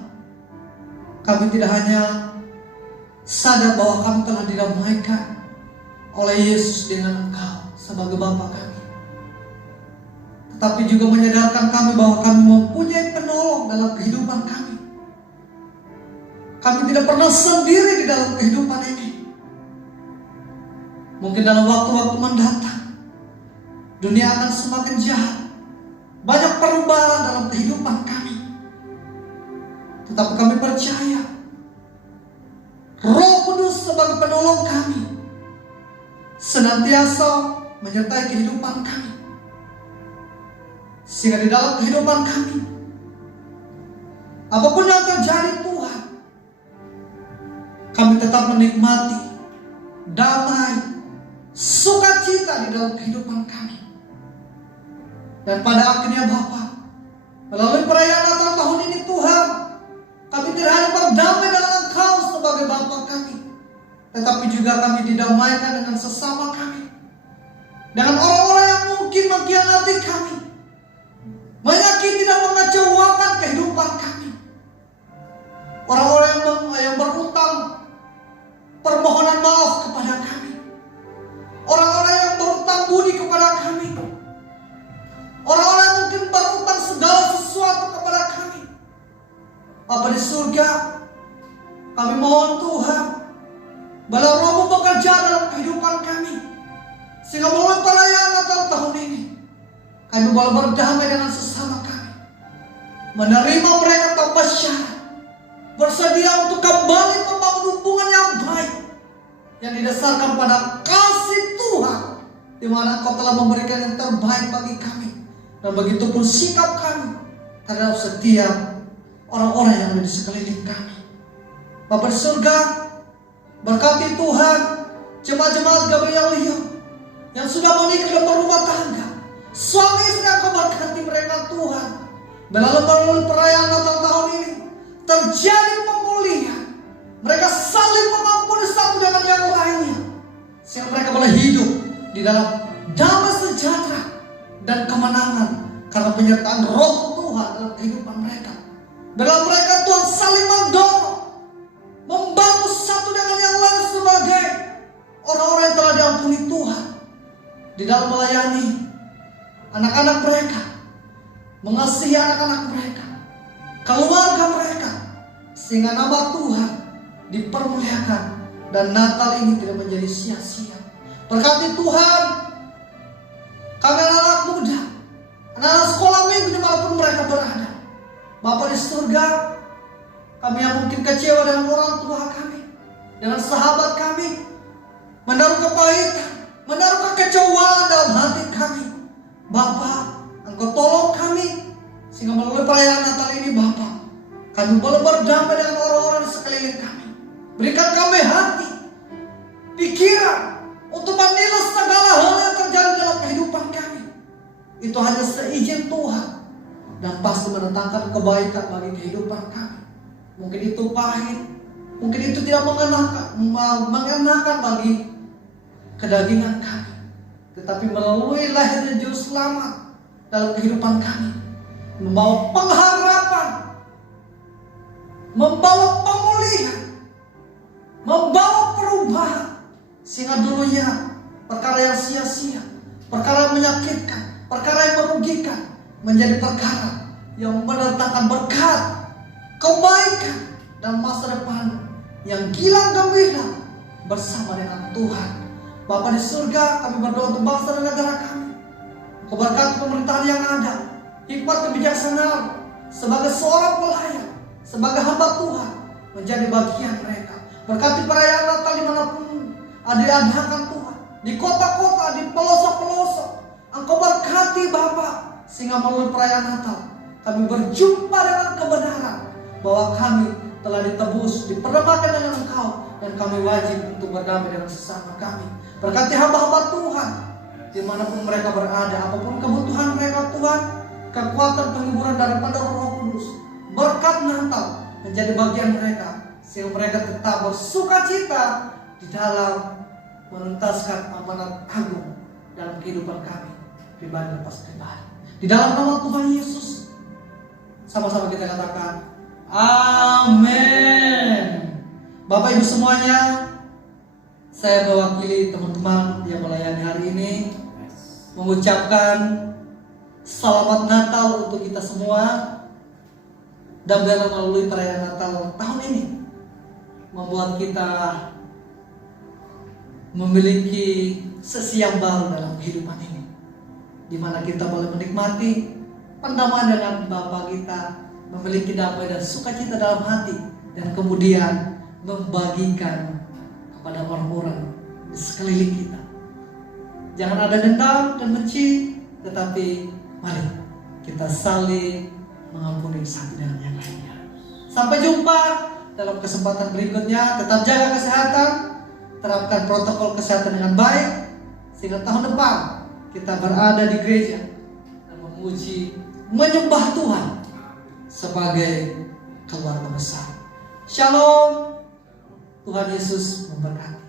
kami tidak hanya sadar bahwa kami telah didamaikan oleh Yesus dengan Engkau sebagai Bapa kami, tetapi juga menyadarkan kami bahwa kami mempunyai penolong dalam kehidupan kami. Kami tidak pernah sendiri di dalam kehidupan ini. Mungkin dalam waktu-waktu mendatang, dunia akan semakin jahat. Banyak perubahan dalam kehidupan kami. Tetapi kami percaya Roh Kudus sebagai penolong kami senantiasa menyertai kehidupan kami. Sehingga di dalam kehidupan kami, apapun yang terjadi Tuhan, kami tetap menikmati damai, sukacita di dalam kehidupan kami. Dan pada akhirnya Bapa, melalui perayaan Natal tahun ini Tuhan, kami tidak hanya berdamai dengan Engkau sebagai Bapa kami, tetapi juga kami didamaikan dengan sesama kami, dengan orang-orang yang mungkin mengkhianati kami, menyakiti dan mengecewakan kehidupan kami. Orang-orang yang berutang permohonan maaf kepada kami, orang-orang yang berutang budi kepada kami, orang-orang yang mungkin berutang segala sesuatu kepada kami. Bapa di surga, kami mohon Tuhan, bila Roh-Mu bekerja dalam kehidupan kami, sehingga melalui perayaan Natal tahun ini, kami boleh berdamai dengan sesama kami, menerima mereka tanpa syarat, bersedia untuk kembali membangun hubungan yang baik, yang didasarkan pada kasih Tuhan, di mana Engkau telah memberikan yang terbaik bagi kami. Dan begitu pun sikap kami terhadap setiap orang-orang yang ada di sekeliling kami. Bapa di surga, berkati Tuhan jemaat-jemaat Gabrielium yang sudah menikah dan berumah tangga. Suami istri Engkau berkati mereka Tuhan. Melalui perayaan Natal tahun ini terjadi pemulihan. Mereka saling mengampuni satu dengan yang lainnya, sehingga mereka boleh hidup di dalam damai sejahtera dan kemenangan karena penyertaan Roh Tuhan dalam kehidupan mereka. Dalam mereka Tuhan saling mendorong, membantu satu dengan yang lain sebagai orang-orang yang telah diampuni Tuhan, di dalam melayani anak-anak mereka, mengasihi anak-anak mereka, keluarga mereka, sehingga nama Tuhan dipermuliakan dan Natal ini tidak menjadi sia-sia. Berkati Tuhan kami anak-anak muda, anak-anak sekolah minggu dimanapun mereka berada. Bapa di surga, kami yang mungkin kecewa dengan orang tua kami, dengan sahabat kami, menaruh kepahitan, menaruh kekecewaan dalam hati kami. Bapa, Engkau tolong kami, sehingga melalui perayaan Natal ini Bapa, kami boleh berdamai dengan orang-orang di sekeliling kami. Berikan kami hati, pikiran, untuk menilai segala hal yang terjadi dalam kehidupan kami. Itu hanya seizin Tuhan, dan pasti mendatangkan kebaikan bagi kehidupan kami. Mungkin itu pahit, mungkin itu tidak mengenakan bagi kedagingan kami, tetapi melalui lahirnya Juru Selamat dalam kehidupan kami, membawa pengharapan, membawa pemulihan, membawa perubahan, sehingga dulunya perkara yang sia-sia, perkara yang menyakitkan, perkara yang merugikan, menjadi perkara yang mendatangkan berkat, kebaikan, dan masa depan yang gilang gembira bersama dengan Tuhan. Bapa di surga, kami berdoa untuk bangsa dan negara kami. Kau berkati pemerintahan yang ada, hikmat kebijaksanaan sebagai seorang pelayan, sebagai hamba Tuhan, menjadi bagian mereka. Berkati perayaan Natal dimanapun diadakan Tuhan, di kota-kota, di pelosok-pelosok. Engkau berkati Bapa, sehingga melalui perayaan Natal kami berjumpa dengan kebenaran bahwa kami telah ditebus, dipertemukan dengan Engkau, dan kami wajib untuk berdamai dengan sesama kami. Berkati hamba-hamba Tuhan dimanapun mereka berada, apapun kebutuhan mereka Tuhan, kekuatan penghiburan daripada Roh Kudus, berkat Natal menjadi bagian mereka, sehingga mereka tetap bersuka cita di dalam menuntaskan amanat agung dalam kehidupan kami pribadi lepas pribadi. Di dalam nama Tuhan Yesus, sama-sama kita katakan amin. Bapak Ibu semuanya, saya mewakili teman-teman yang melayani hari ini mengucapkan selamat Natal untuk kita semua. Dan biarlah melalui perayaan Natal tahun ini membuat kita memiliki sesi yang baru dalam kehidupan ini, di mana kita boleh menikmati pendamaian dengan Bapa kita, memiliki damai dan sukacita dalam hati, dan kemudian membagikan kepada orang-orang di sekeliling kita. Jangan ada dendam dan benci, tetapi mari kita saling mengampuni satu dengan yang lainnya. Sampai jumpa dalam kesempatan berikutnya. Tetap jaga kesehatan, terapkan protokol kesehatan dengan baik, sehingga tahun depan kita berada di gereja dan memuji, menyembah Tuhan sebagai keluarga besar. Shalom. Tuhan Yesus memberkati.